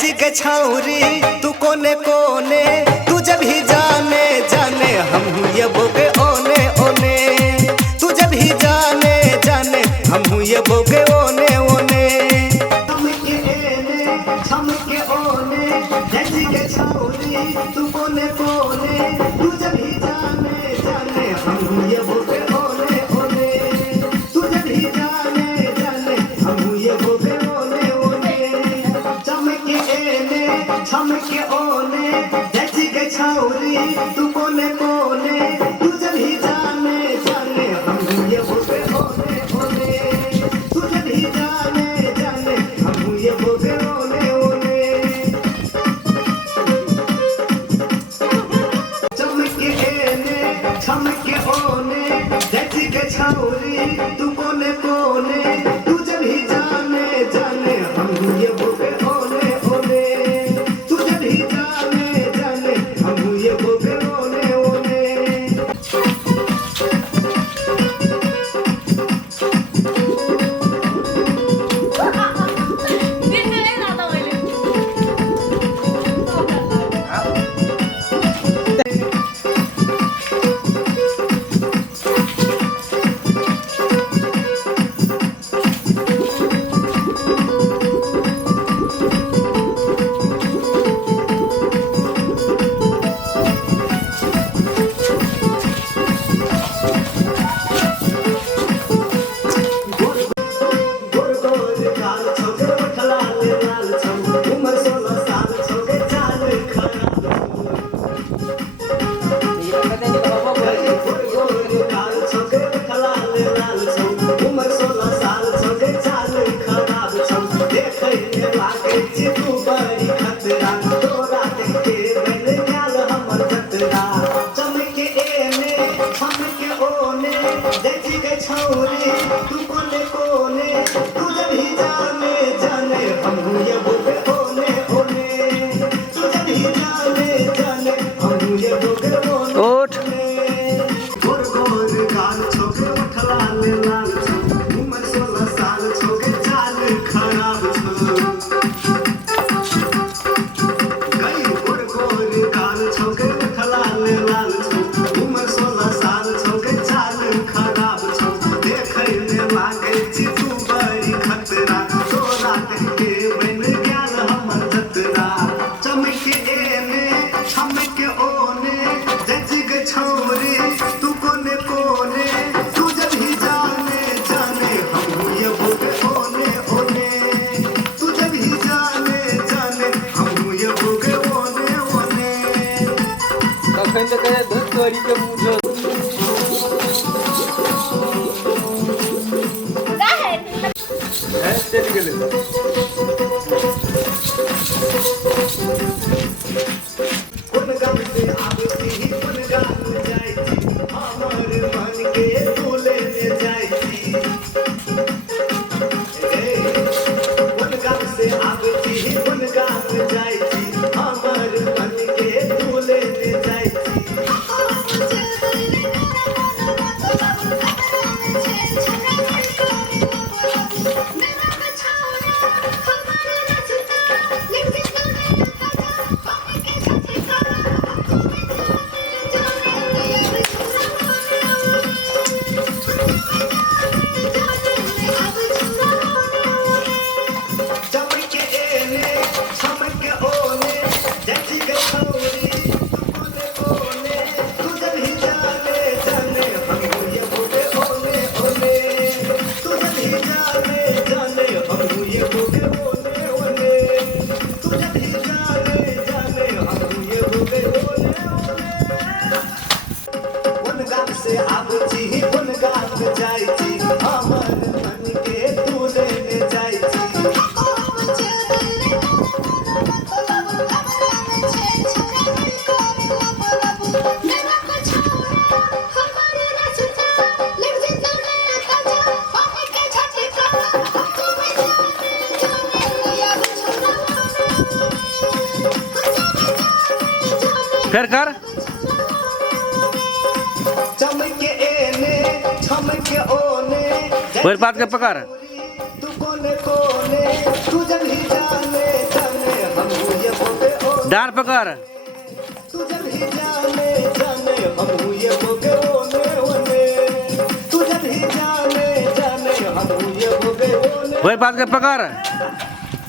जची के छौरी तू कोने कोने, तू जब ही जाने जाने हम ये बोगे ओने ओने, तू जब ही जाने जाने हम ये बोगे ओने ओने। हमके एने हमके ओने, जची के छौरी तू कोने कोने, तू जब ही जाने जाने हम ये बोगे ओने ओने, तू जब ही जाने जाने हम ये बोगे ओने ओने। चमके एने चमके ओने, जची के छौरी तू कोने कोने, तू जब ही जाने जाने हम ये बोगे ओने ओने, तू जब ही जाने जाने हम ये बोगे ओने ओने। चमके एने चमके ओने, जची के छौरी तू कोने कोने, तू जब ही जाने जाने हम ये बोगे ओने ओने, तू जब ही जाने जाने हम ये बोगे ओने ओने। तू कोने कोने, तू जब ही जाने जाने हम ये बोगे ओने ओने, तू जब ही जाने जाने हम ये बोगे ओने ओने। गोर गोर गाल छोके उठ लाल लाल छो, उम्र 16 साल छोके चाल खराब छो। गई गोर गोर गाल छोके उठ लाल लाल छो, उम्र 16 साल छोके चाल खराब छो। लागे छी तू बड़ी खतरा, तोरा के बन गया हमर जतरा। चमके एने चमके ओने, जची के छौरी तू कोने कोने, तू जब ही जाने जाने हम ये बोगे ओने ओने, तू जब ही जाने जाने हम ये बोगे ओने ओने। कखन तक धत तोरी के मुझो चली गेले। कोन गाम से आबती कोन गाम जाईती, हमर मन के तोले ले जाईती। कोन गाम से आबती कोन गाम जाईती, हमर मन के तोले ले जाईती। चमके एने चमके ओने, जची के छौरी तू कोने कोने, तू जब ही जाने जाने हम ये बोगे ओने ओने, तू जब ही जाने जाने हम ये बोगे ओने ओने, तू जब ही जाने जाने हम ये बोगे ओने ओने। कोन गाम से आबती कोन गाम जाईती, हमर मन के तू ले जाईती। फिर कर चमके एने चमके ओने, फिर बात के पकड़ तू कोने कोने, तू जब ही जाने जाने हम डांड पकड़। तू जब ही जाने जाने हम ये बोगे ओने ओने, तू जब ही जाने जाने हम ये बोगे ओने। वही बात के पकड़।